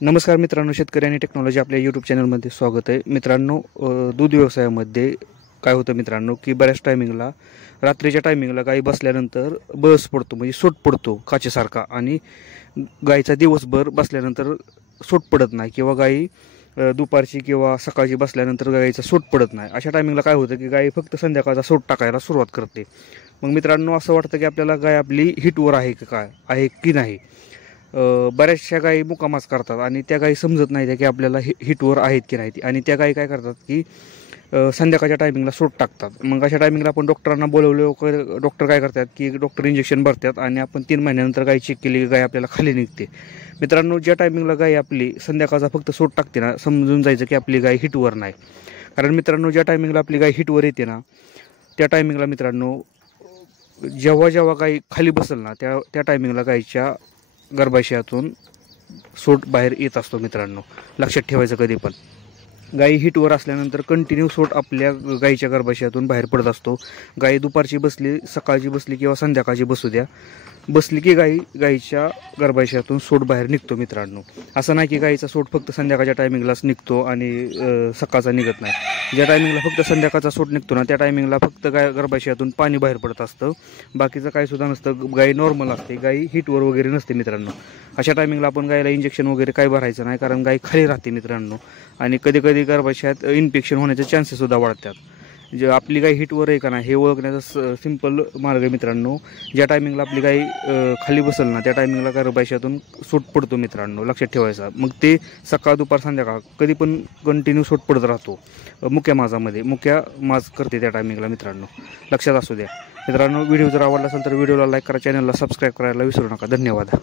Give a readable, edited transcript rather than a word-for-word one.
नमस्कार मित्रांनो, शेतकरी आणि टेक्नॉलॉजी आपल्या यूट्यूब चॅनलमध्ये स्वागत आहे. मित्रांनो, दूध व्यवसायामध्ये काय होतं मित्रांनो, की बऱ्याच टायमिंगला रात्रीच्या टायमिंगला गाई बसल्यानंतर बळस पडतो, म्हणजे सूट पडतो काचेसारखा. आणि गाईचा दिवसभर बसल्यानंतर सूट पडत नाही, किंवा गाई दुपारची किंवा सकाळची बसल्यानंतर गाईचा सूट पडत नाही. अशा टायमिंगला काय होतं की गाई फक्त संध्याकाळचा सूट टाकायला सुरुवात करते. मग मित्रांनो, असं वाटतं की आपल्याला गाय आपली हिटवर आहे की काय आहे की नाही. बऱ्याचशा गायी मुकामाच करतात आणि त्या गायी समजत नाही त्या की आपल्याला हिटवर आहेत की नाही. आणि त्या गायी काय करतात की संध्याकाळच्या टायमिंगला सूट टाकतात. मग अशा टायमिंगला आपण डॉक्टरांना बोलवलं, डॉक्टर काय करतात की डॉक्टर इंजेक्शन भरतात आणि आपण 3 महिन्यानंतर गाय चेक केली की गाय आपल्याला खाली निघते. मित्रांनो, ज्या टायमिंगला गाय आपली संध्याकाळचा फक्त सूट टाकते ना, समजून जायचं की आपली गाय हिटवर नाही. कारण मित्रांनो, ज्या टायमिंगला आपली गाय हिटवर येते ना, त्या टायमिंगला मित्रांनो, जेव्हा जेव्हा गाय खाली बसेल ना, त्या टायमिंगला गायच्या गर्भाशयातून सूट बाहेर येत असतो. मित्रांनो, लक्षात ठेवायचं, कधी पण गाई हिटवर असल्यानंतर कंटिन्यू सूट आपल्या गाईच्या गर्भाशयातून बाहेर पडत असतो. गाई दुपारची बसली, सकाळची बसली किंवा संध्याकाळची बसू द्या, बसली की गाईच्या गर्भाशयातून सूट बाहेर निघतो. मित्रांनो, असं नाही की गाईचा सूट फक्त संध्याकाळच्या टायमिंगलाच निघतो आणि सकाळचा निघत नाही. ज्या टायमिंगला फक्त संध्याकाळचा सूट निघतो ना, त्या टायमिंगला फक्त गर्भाशयातून पाणी बाहेर पडत असतं. बाकीचं काही सुद्धा नसतं. गाई नॉर्मल असते, गाई हिटवर वगैरे नसते. मित्रांनो, अशा टायमिंगला आपण गायला इंजेक्शन वगैरे काही भरायचं नाही, कारण गाय खाली राहते मित्रांनो. आणि कधी कधी गर्भाशयात इन्फेक्शन होण्याचे चान्सेस सुद्धा वाढतात. जे आपली गाय हिटवर आहे का नाही हे ओळखण्याचा सिंपल मार्ग आहे मित्रांनो. ज्या टायमिंगला आपली गाय खाली बसेल ना, त्या टायमिंगला गर्भाशयातून सूट पडतो. मित्रांनो, लक्षात ठेवायचा. मग ते सकाळ दुपार संध्याकाळ कधी पण कंटिन्यू सूट पडत राहतो. मुक्या माज करते त्या टायमिंगला. मित्रांनो, लक्षात असू द्या. मित्रांनो, व्हिडिओ जर आवडला असेल तर व्हिडिओला लाईक करा, चॅनलला सबस्क्राईब करायला विसरू नका. धन्यवाद.